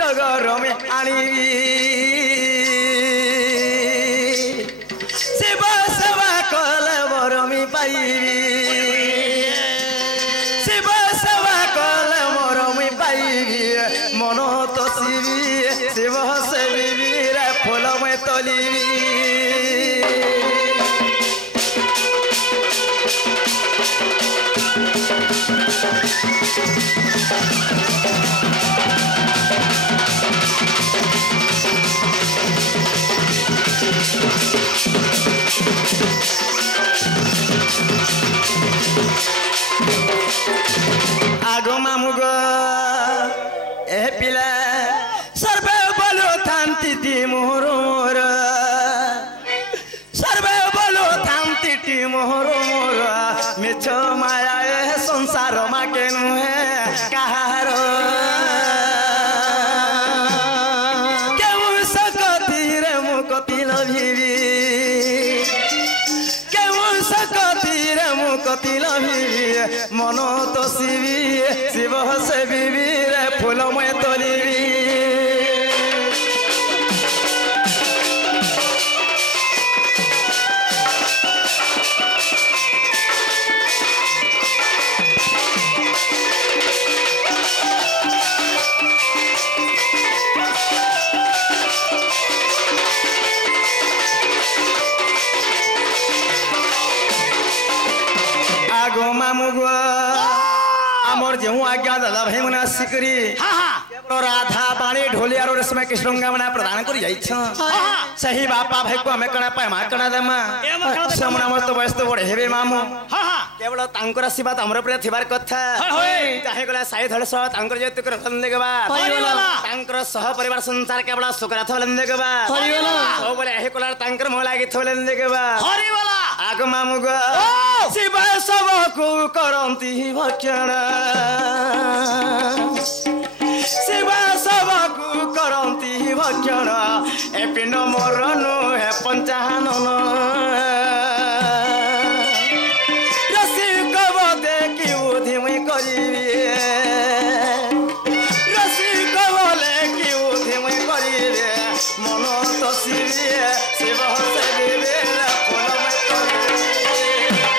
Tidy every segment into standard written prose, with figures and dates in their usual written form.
डगर में आनी शिव सेवा कल बरमी पाइबी शिव सेवा कल बरमी पाइबी मन तो शिवी शिव सेवी फूल में तोलिबी आगो मामुग ए पिला सर्वे बोलो थांती ती मोर मोर सर्वे बोलो थांती ती मोर मोर मिछ माया ए संसार माके नुहे कहार केउ सकती रे मुकती लभिबी केउ सकती रे मुकती लभिबी मन तो शिवी शिव सेवी रे फूल में तोलिबी आगो मामुगो आमर जो आज्ञा दादा भाई मना सिकरी राधा पानी ढोलिया रो रसम कृष्णंगा मना प्रदान कर जाई छ सही बापा भाई को हमें कणा पाए मा कणा देमा समना मत वयस तो बड़े हेबे मामू केवल तांकर आशीर्वाद हमर पर थिबार कथा चाहे गला साई धड़स तांकर जयत कर लंदेगबा तांकर सह परिवार संसार केवल सुखराथ लंदेगबा सब बोले हे कोला तांकर मोह लागी थलंदेगबा हरि वाला आग मामू गो शिव सब को करंती भक्षण शिव सबको करंती भक्षण ए पिंड मरण हे पंचानन रसिक बदे कि बुद्धि मुई करिबी रसिक बोले कि बुद्धि मुई करिबी मन तो शिवी शिव सेवी फूल में तोलिबी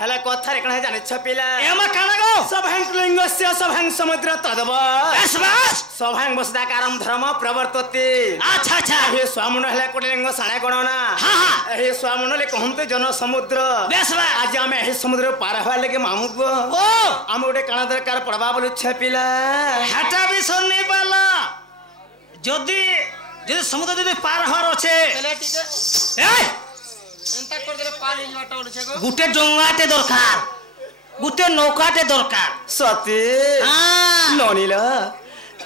हेला कथा रे कणा जाने छपिला एमा काना गो सभांग लिंगस्य सभांग समुद्र तदव बस बस सभांग बसदाकारम धर्म प्रवर्तते अच्छा अच्छा हे स्वामुन हेला कोटे लिंग साणे गणना हां हां हे स्वामुनले कहंते जन समुद्र बस बस आज हमें हे समुद्र पार हवा लगे मामू गो ओ हम ओटे काना दरकार पड़बा बोलु छपिला हटा भी सुन नहीं पाला जदी जदी समुद्र जदी पार हर छे हेला ठीक है ए एंता कर देले पानी लाटा उठे गो गुटे डोंगाटे दरकार गुटे नौकाटे दरकार सती हां ननिला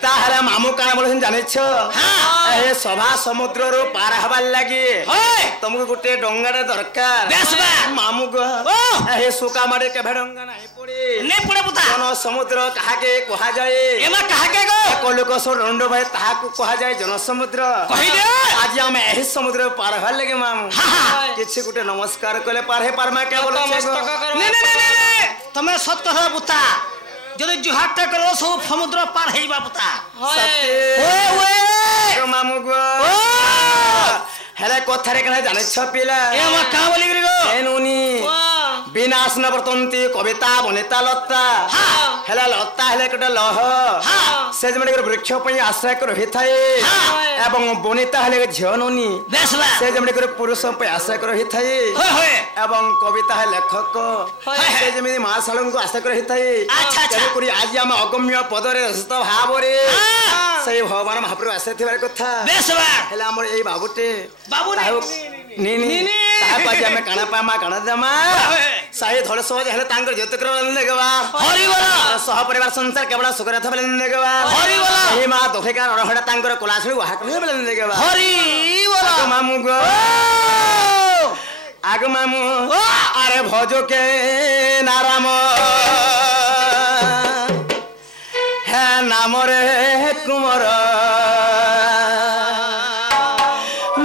ताहरा मामू काना बोलछन जाने छ हां ए सभा समुद्र रो पार हबार लागि होय तुमको गुटे डोंगाटे दरकार बेस बा मामू गो ए सुका मारे के भेडंगा नाही पड़ी ने पड़े पुता जन समुद्र कहा के कहा जाए एमा कहा के गो कोलोक सो रंडो भाई ताहा को कहा जाए जन समुद्र कहि दे आज हम एही समुद्र पार हबार लागि मामू हां किछि गुटे नमस्कार कले पार हे पार मा के बोल छ ने ने ने तमे सत कह पुता जदि जुहाटा करो सब समुद्र पार हेबा पुता ओए ओए मामू गो हेला कथा रे कना जाने छ पिला ए मा का बोली गो एनुनी विनाश न वर्तन्ति कविता बनेता लता हेला लता हेले कटा लह से जमने वृक्ष पई आश्रय कर रही थाए एवं बनेता हेले झनोनी से जमने पुरुष पई आश्रय कर रही थाए एवं कविता है लेखक से जमने महाशालों को आश्रय कर रही थाए अच्छा अच्छा करी आज हम अगम्य पदरे रसित भाव रे सही भगवान महाप्रभु आश्रय थिबार कथा बेस बा हेला हमर एई बाबूटे बाबू नीनी तापाजी हमें कणा पामा कणा दमा साहे धोल सोज हेले तांकर जत कर लेगवा हरि बोला सह परिवार संसार केवल सुकर थ बले लेगवा हरि बोला हे मा दोखे का रहडा तांकर कोलासुली वाहा कर बले लेगवा हरि बोला मामू गो आग मामू अरे भोजो के नाराम है नाम रे कुमार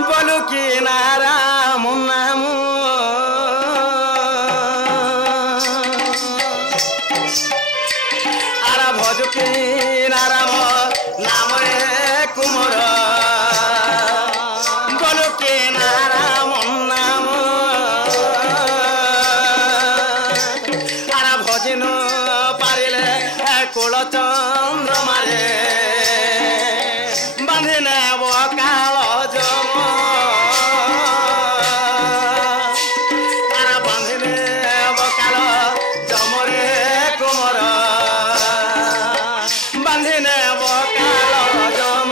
बोलू की नाराम नाम अरे भोजो के नाराम नाम रे कुमार बोलू की नाराम नाम अरे भोजन पारिले कुल चंद्र मारे बांधिने काल जम बांधिने काल जमरे कुमर बांधिने काल जम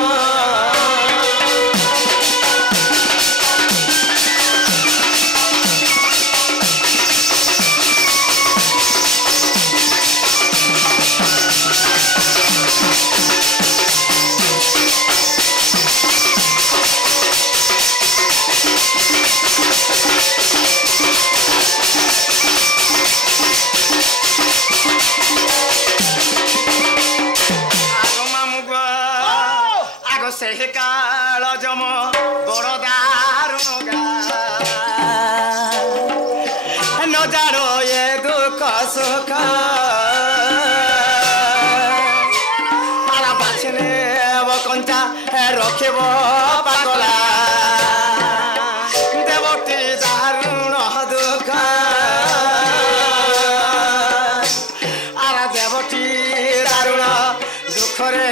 से काल जम बड़ दारुण न जानो ये दुख सुख बाछने कंचा रखब पागला देवती दारुण दुख देवती दारुण दुख रे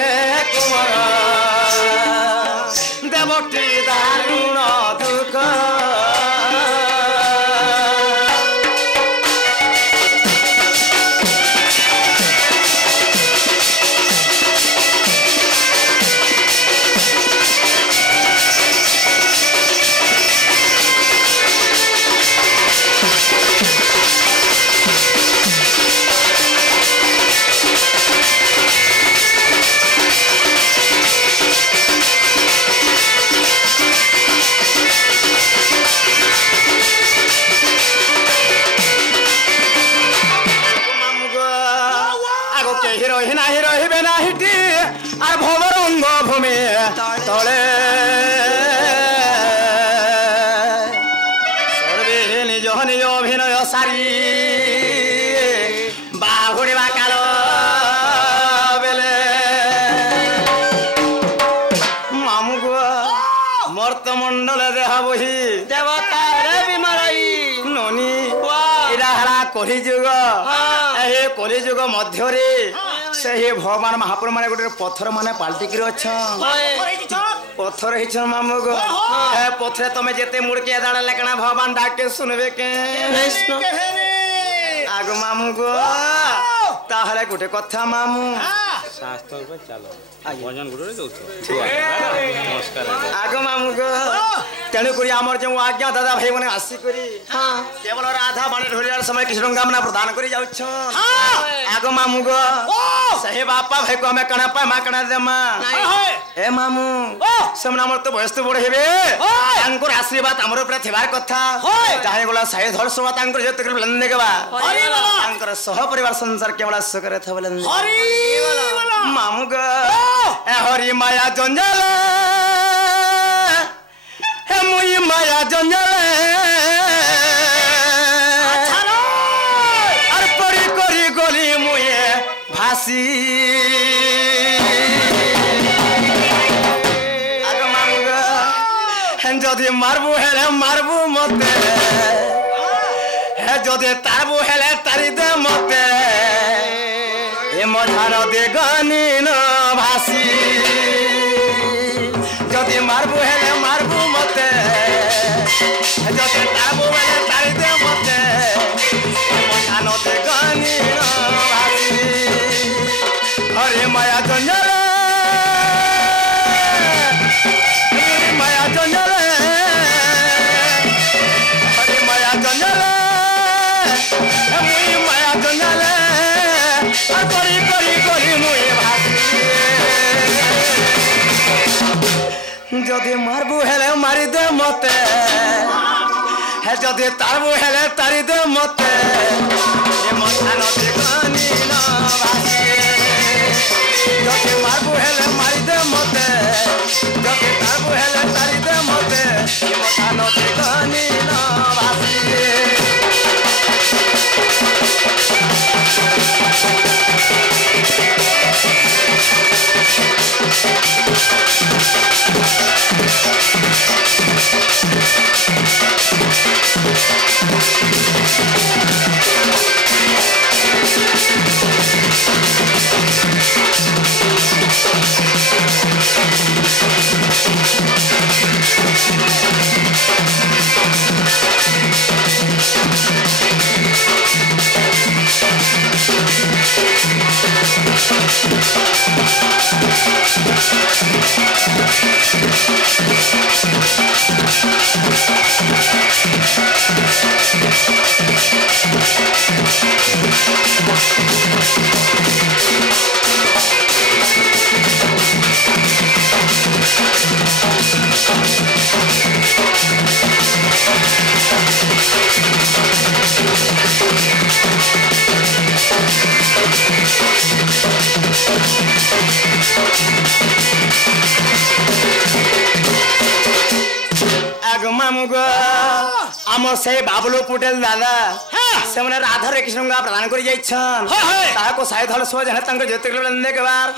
कुमार देवटी दारुण दुख हिरो हिना हिरो हिबे ना हिटी आर भवरंग भूमि तले सर्वे निज निज अभिनय सारी बाहुड़िबा काल बेले मामू गो मर्त मंडल देह बही देवता रे बिमरई ननी इरा हला कहि जुग ए कलि जुग मध्यरे से भगवान महापुर माने गोटे पत्थर माने पाल्टिकी पत्थर हिछन मामू गो ए पत्थर तमे जेते मुड़के दाड़ा लेकना भगवान डाके सुनबे के आगो मामू गो ताहले गोटे कथा मामू शास्त्र पे चलो भजन गुरु रे दउछ नमस्कार आगो मामू गो तेणु करी आमर जो आज्ञा दादा भाई माने आसी करी हां केवल राधा बाणी ढोलियार समय किछ रंगामना प्रदान करी जाउछ हां आगो मामू गो सहे बापा भाई को हमें कणा पा मा कणा देमा ए मामू समना हमर तो बयस बड़ हेबे अंकुर आशीर्वाद हमर ऊपर थिबार कथा चाहे गोला सहे धर सोवा अंकुर जत कर लंदे के बा हरि बोला अंकुर सह परिवार संसार केवल सुकर थ बोलन हरि बोला मामू गो ए हरि माया जंजाल हे मुई माया जंजाल अरे पड़ी करी गली मुए भासी आगो मामू गो जदि मारबू हेले मारबू मते हे जदि तारबू हेले तारी दे मते ए मधार दे गानी न भासी जदि मारबू हेले मारबू मते जदि तारबू हेले तारी दे मते ए मधार दे गानी न भासी हरे माया जंजल माया जंजल मुए भासी जदि मारबू हेले मारी दे मते है जदि तारबू हेले तारी दे मते ए मथा नदी गानी ना भासी जदि मारबू हेले मारी दे मते जदि तारबू हेले तारी दे मते ए मथा नदी गानी ना भासी आमर से बाबलू पुटेल दादा से मने राधा रे कृष्ण का प्रदान करि जाइछन ताको साइड हल सो जने तंग जते लेंदे के बार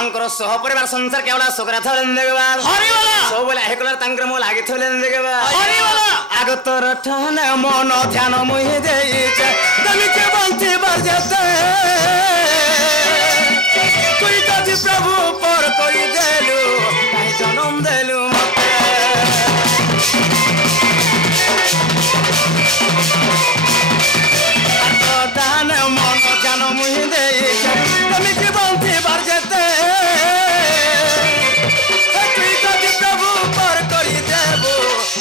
अंकर सह परिवार संसार केवला सुखराथ लेंदे के बार हरि वाला सो बोले हे कलर तंकर मो लागे थो लेंदे के बार हरि वाला आगतर ठन मन ध्यान मोहि देइछ दमी के बंती बजते कोई कदी प्रभु पर करि देलु काहे जन्म देलु मते दान मन जान मुहि दे कमी की बंती बरजते तुई कदी प्रभु पर करी देबो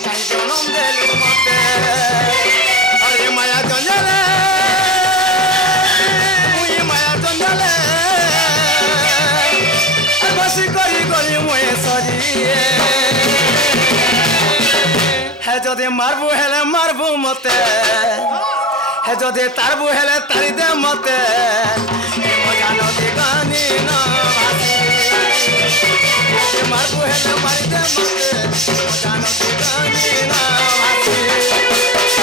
काई जन्म देलु मते अरे माया जंजाले मुई माया जंजाले बसी करी गली मुए सरिए है जदि मारबू हेले मारबू मते है जदि तारबू हेले तारी दे मते ए मजा नदी गानी ना भासी जदि मारबू हेले मारी दे मते मजा नदी गानी ना भासी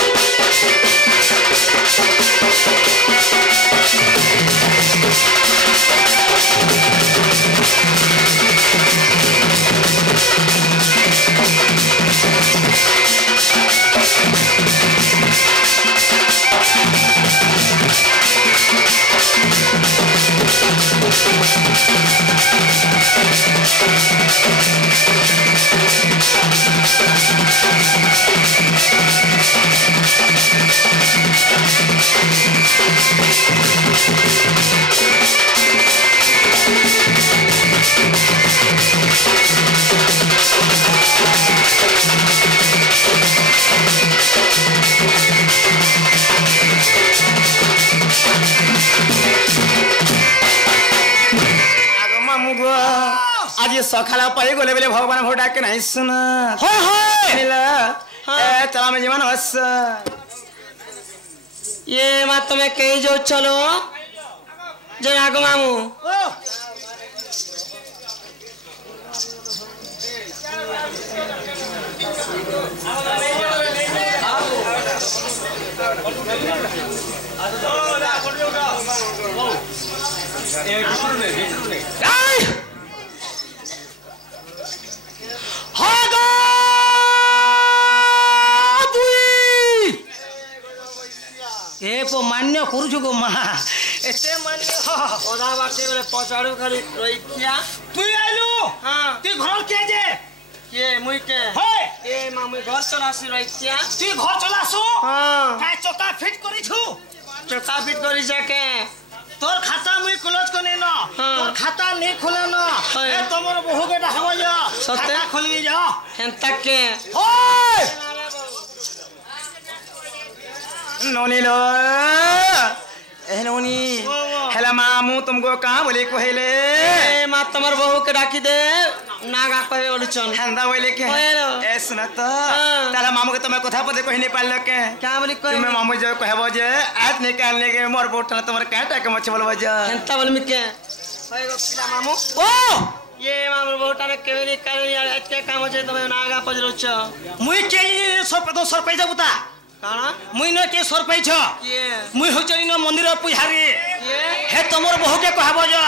आज सखाला पाई गोले बेले भगवान भोटा के नहीं सुना हो मिला ए चला में जीवन बस ये मत में कहीं जो चलो जना को मामू ए पो मान्य करू गो मा एते मान्य ओदा बाटे बोले पचाड़ू खाली रोइकिया तू आइलू हां तू घर के जे के मुई के हे ए मामू घर चलासी रोइकिया तू घर चलासु हां काय चोका फिट करी छु चोका फिट करी जाके तोर खाता मुई क्लोज कने न तोर खाता नहीं खोले न ए तमर बहु बेटा हम जा खाता खोलबी जा एंता के ओए नोनी लो ए नोनी हेला मामू तुमको कहां बोले कहले ए मां तमर बहू के डाकी दे नागा कहे बोलचन हंदा बोले के ए सुन तो ताला मामू के तुम कथा पदे कहि नहीं पाल के क्या बोली कहे तुम मामू जो कहबो जे आज निकालने के मोर बोटल तुमर काटा के मछ बोलबो जे हंता बोल मी के होय गो पिला मामू ओ ये मामू बोटा ने केवे निकाल यार एते काम होचे तुम नागा पजरोच मुई के सर पैसा बुता काना मुई न के सरपंच ये मुई हो चली न मंदिर पुजारी ये हे तमर बहु के कहबो जो